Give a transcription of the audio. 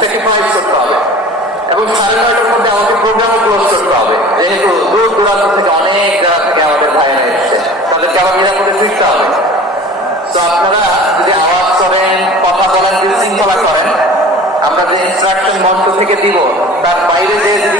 Sacrifice করতে হবে এবং 9:30টার মধ্যে আমাকে প্রোগ্রামও ক্লোজ করতে হবে, যেহেতু দূর দূরান্ত থেকে অনেক জায়গা থেকে আমাদের ভাইয়েরা এসছে, তাদেরকে আবার নিরাপদে ফিরতে হবে। তো আপনারা যদি আওয়াজ করেন, কথা বলেন, বিশৃঙ্খলা করেন, আমরা যে ইনস্ট্রাকশন মঞ্চ থেকে দিব তার বাইরে যে যদি